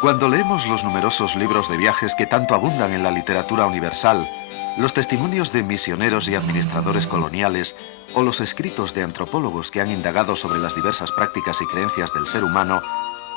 Cuando leemos los numerosos libros de viajes que tanto abundan en la literatura universal, los testimonios de misioneros y administradores coloniales o los escritos de antropólogos que han indagado sobre las diversas prácticas y creencias del ser humano,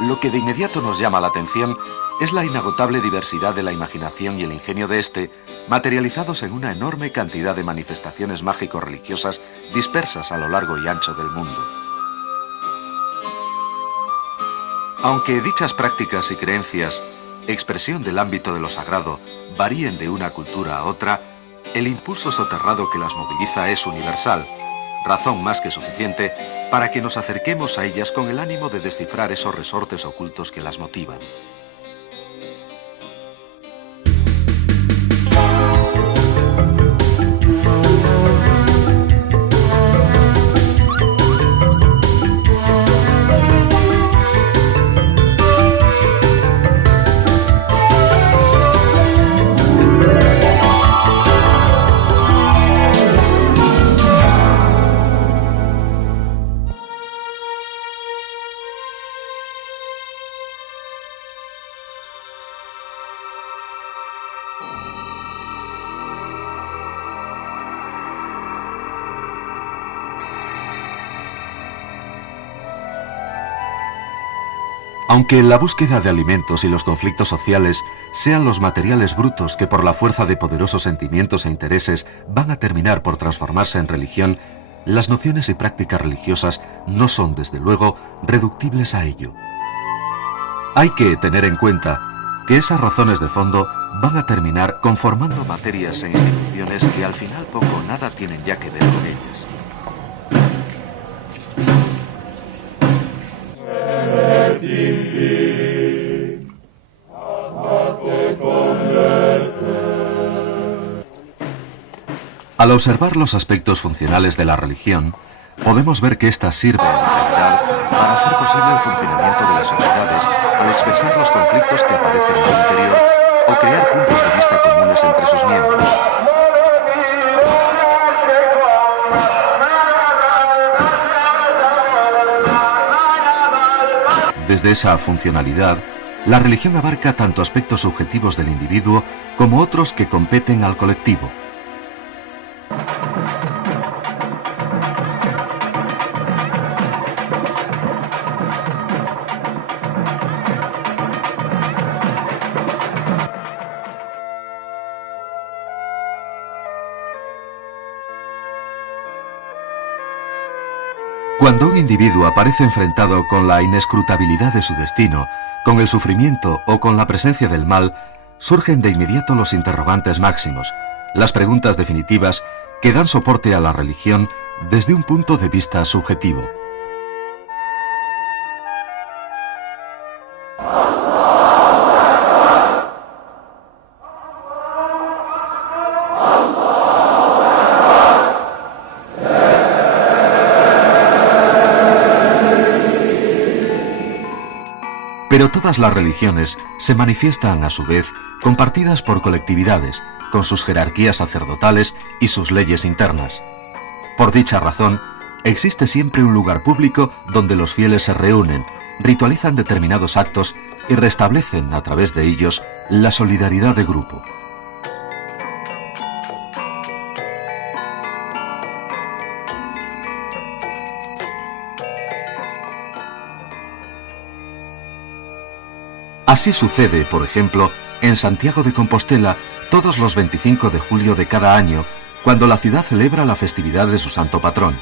lo que de inmediato nos llama la atención es la inagotable diversidad de la imaginación y el ingenio de éste, materializados en una enorme cantidad de manifestaciones mágico-religiosas dispersas a lo largo y ancho del mundo. Aunque dichas prácticas y creencias, expresión del ámbito de lo sagrado, varíen de una cultura a otra, el impulso soterrado que las moviliza es universal, razón más que suficiente para que nos acerquemos a ellas con el ánimo de descifrar esos resortes ocultos que las motivan. Aunque la búsqueda de alimentos y los conflictos sociales sean los materiales brutos que por la fuerza de poderosos sentimientos e intereses van a terminar por transformarse en religión, las nociones y prácticas religiosas no son, desde luego, reductibles a ello. Hay que tener en cuenta que esas razones de fondo van a terminar conformando materias e instituciones que al final poco o nada tienen ya que ver con ellas. Al observar los aspectos funcionales de la religión, podemos ver que ésta sirve en realidad para hacer posible el funcionamiento de las sociedades al expresar los conflictos que aparecen en el interior o crear puntos de vista comunes entre sus miembros. Desde esa funcionalidad, la religión abarca tanto aspectos subjetivos del individuo como otros que competen al colectivo. Cuando un individuo aparece enfrentado con la inescrutabilidad de su destino, con el sufrimiento o con la presencia del mal, surgen de inmediato los interrogantes máximos, las preguntas definitivas que dan soporte a la religión desde un punto de vista subjetivo. Pero todas las religiones se manifiestan a su vez compartidas por colectividades, con sus jerarquías sacerdotales y sus leyes internas. Por dicha razón, existe siempre un lugar público donde los fieles se reúnen, ritualizan determinados actos y restablecen a través de ellos la solidaridad de grupo. Así sucede, por ejemplo, en Santiago de Compostela todos los 25 de julio de cada año, cuando la ciudad celebra la festividad de su santo patrón.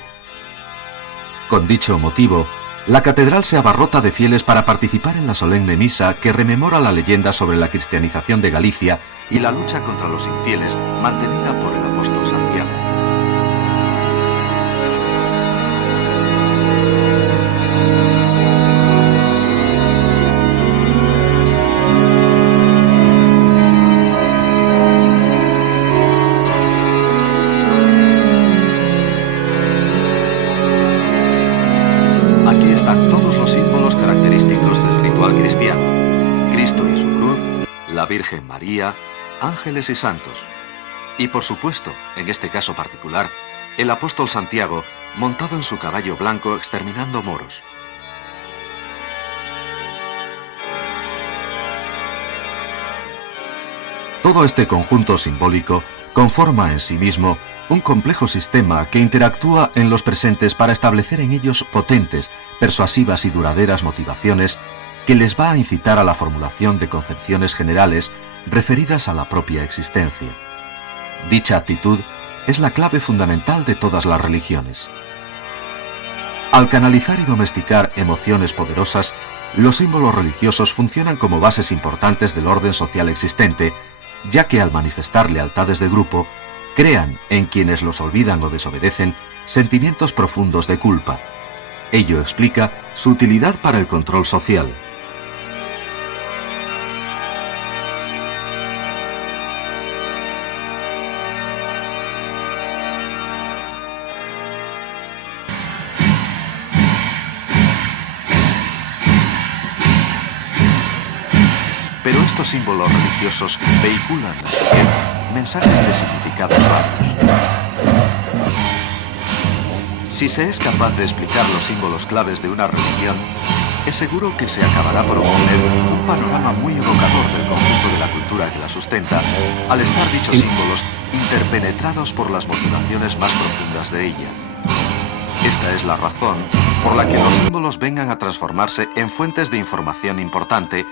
Con dicho motivo, la catedral se abarrota de fieles para participar en la solemne misa que rememora la leyenda sobre la cristianización de Galicia y la lucha contra los infieles mantenida por el apóstol Santiago. Virgen María, ángeles y santos. Y por supuesto, en este caso particular, el apóstol Santiago, montado en su caballo blanco exterminando moros. Todo este conjunto simbólico conforma en sí mismo un complejo sistema que interactúa en los presentes para establecer en ellos potentes, persuasivas y duraderas motivaciones que les va a incitar a la formulación de concepciones generales referidas a la propia existencia. Dicha actitud es la clave fundamental de todas las religiones. Al canalizar y domesticar emociones poderosas, los símbolos religiosos funcionan como bases importantes del orden social existente, ya que al manifestar lealtades de grupo, crean en quienes los olvidan o desobedecen sentimientos profundos de culpa. Ello explica su utilidad para el control social. Pero estos símbolos religiosos vehiculan a su vez mensajes de significados varios. Si se es capaz de explicar los símbolos claves de una religión, es seguro que se acabará por obtener un panorama muy evocador del conjunto de la cultura que la sustenta, al estar dichos símbolos interpenetrados por las motivaciones más profundas de ella. Esta es la razón por la que los símbolos vengan a transformarse en fuentes de información importante,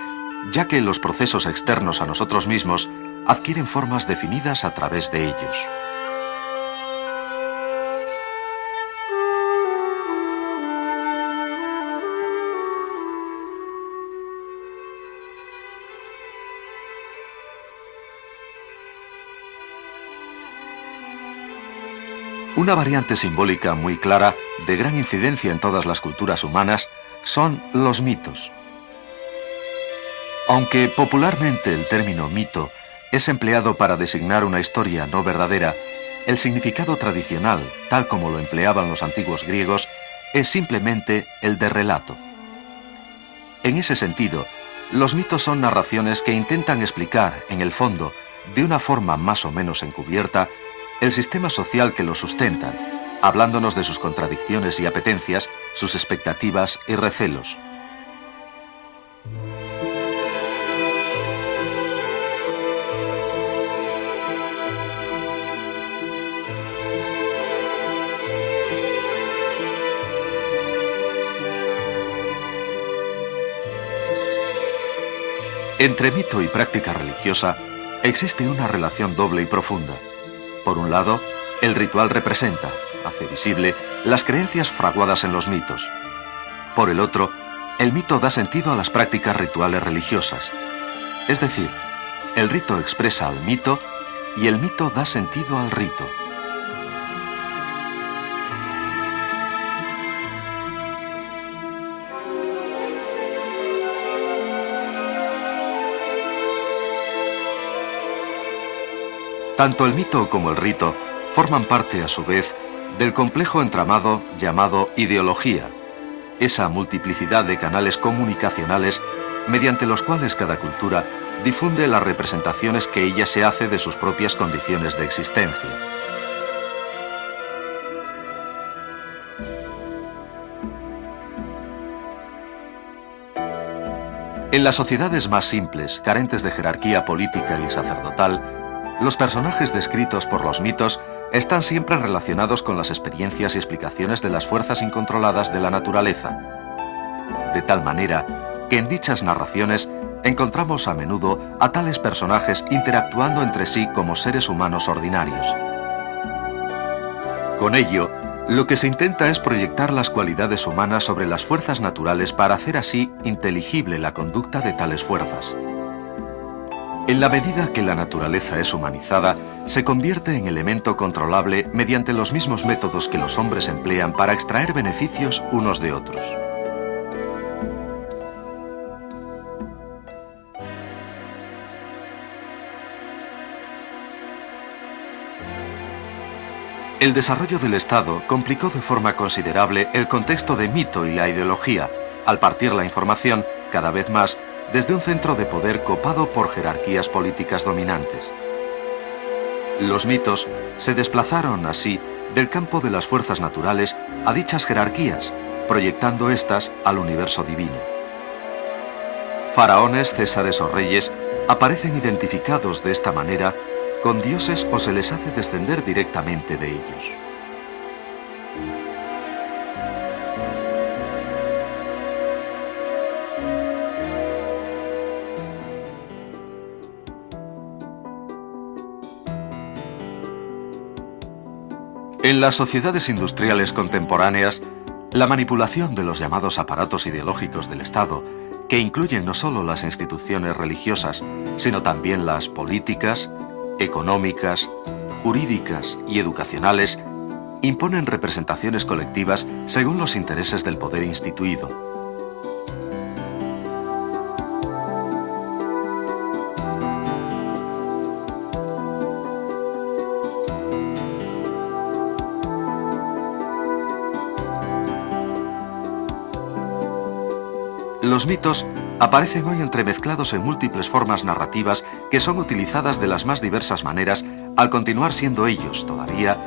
ya que los procesos externos a nosotros mismos adquieren formas definidas a través de ellos. Una variante simbólica muy clara, de gran incidencia en todas las culturas humanas, son los mitos. Aunque popularmente el término mito es empleado para designar una historia no verdadera, el significado tradicional, tal como lo empleaban los antiguos griegos, es simplemente el de relato. En ese sentido, los mitos son narraciones que intentan explicar, en el fondo, de una forma más o menos encubierta, el sistema social que los sustenta, hablándonos de sus contradicciones y apetencias, sus expectativas y recelos. Entre mito y práctica religiosa existe una relación doble y profunda. Por un lado, el ritual representa, hace visible, las creencias fraguadas en los mitos. Por el otro, el mito da sentido a las prácticas rituales religiosas. Es decir, el rito expresa al mito y el mito da sentido al rito. Tanto el mito como el rito forman parte, a su vez, del complejo entramado llamado ideología, esa multiplicidad de canales comunicacionales mediante los cuales cada cultura difunde las representaciones que ella se hace de sus propias condiciones de existencia. En las sociedades más simples, carentes de jerarquía política y sacerdotal, los personajes descritos por los mitos están siempre relacionados con las experiencias y explicaciones de las fuerzas incontroladas de la naturaleza. De tal manera que en dichas narraciones encontramos a menudo a tales personajes interactuando entre sí como seres humanos ordinarios. Con ello, lo que se intenta es proyectar las cualidades humanas sobre las fuerzas naturales para hacer así inteligible la conducta de tales fuerzas. En la medida que la naturaleza es humanizada, se convierte en elemento controlable mediante los mismos métodos que los hombres emplean para extraer beneficios unos de otros. El desarrollo del Estado complicó de forma considerable el contexto de mito y la ideología, al partir la información, cada vez más, desde un centro de poder copado por jerarquías políticas dominantes. Los mitos se desplazaron así del campo de las fuerzas naturales a dichas jerarquías, proyectando éstas al universo divino. Faraones, césares o reyes aparecen identificados de esta manera con dioses o se les hace descender directamente de ellos. En las sociedades industriales contemporáneas, la manipulación de los llamados aparatos ideológicos del Estado, que incluyen no solo las instituciones religiosas, sino también las políticas, económicas, jurídicas y educacionales, imponen representaciones colectivas según los intereses del poder instituido. Los mitos aparecen hoy entremezclados en múltiples formas narrativas que son utilizadas de las más diversas maneras al continuar siendo ellos, todavía,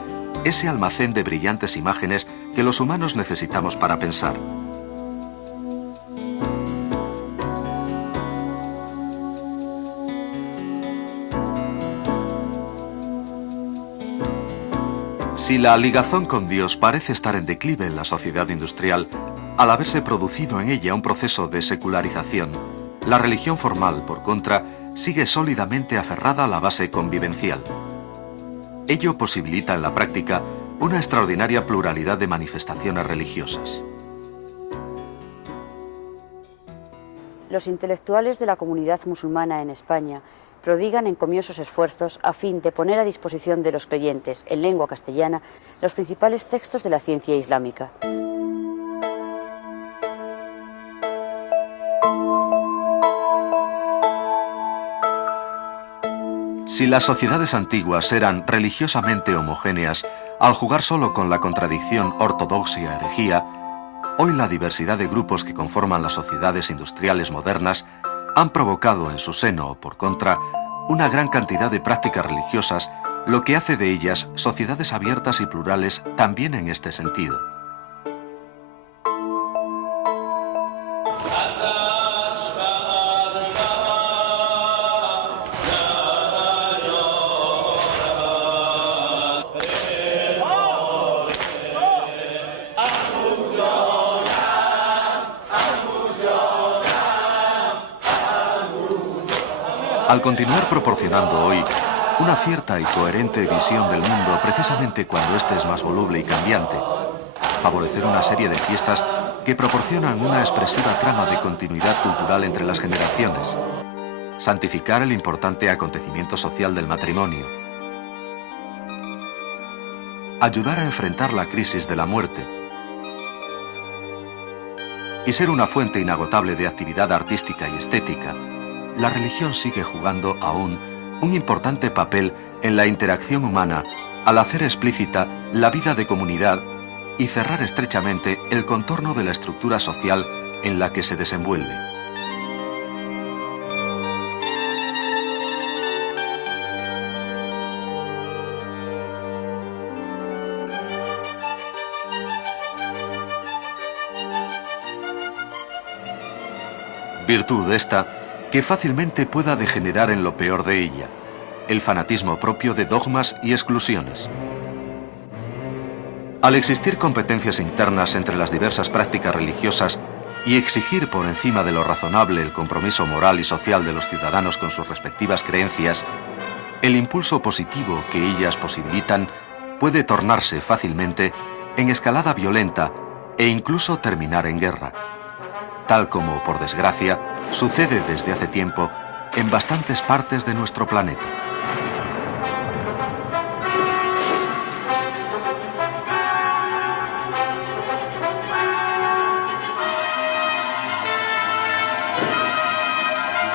ese almacén de brillantes imágenes que los humanos necesitamos para pensar. Si la ligazón con Dios parece estar en declive en la sociedad industrial, al haberse producido en ella un proceso de secularización, la religión formal, por contra, sigue sólidamente aferrada a la base convivencial. Ello posibilita en la práctica una extraordinaria pluralidad de manifestaciones religiosas. Los intelectuales de la comunidad musulmana en España prodigan encomiosos esfuerzos a fin de poner a disposición de los creyentes, en lengua castellana, los principales textos de la ciencia islámica. Si las sociedades antiguas eran religiosamente homogéneas al jugar solo con la contradicción ortodoxia-herejía, hoy la diversidad de grupos que conforman las sociedades industriales modernas han provocado en su seno, por contra, una gran cantidad de prácticas religiosas, lo que hace de ellas sociedades abiertas y plurales también en este sentido. Al continuar proporcionando hoy una cierta y coherente visión del mundo precisamente cuando éste es más voluble y cambiante, favorecer una serie de fiestas que proporcionan una expresiva trama de continuidad cultural entre las generaciones, santificar el importante acontecimiento social del matrimonio, ayudar a enfrentar la crisis de la muerte y ser una fuente inagotable de actividad artística y estética, la religión sigue jugando aún un importante papel en la interacción humana al hacer explícita la vida de comunidad y cerrar estrechamente el contorno de la estructura social en la que se desenvuelve. Virtud esta que fácilmente pueda degenerar en lo peor de ella, el fanatismo propio de dogmas y exclusiones. Al existir competencias internas entre las diversas prácticas religiosas y exigir por encima de lo razonable el compromiso moral y social de los ciudadanos con sus respectivas creencias, el impulso positivo que ellas posibilitan puede tornarse fácilmente en escalada violenta e incluso terminar en guerra, tal como, por desgracia, sucede desde hace tiempo en bastantes partes de nuestro planeta.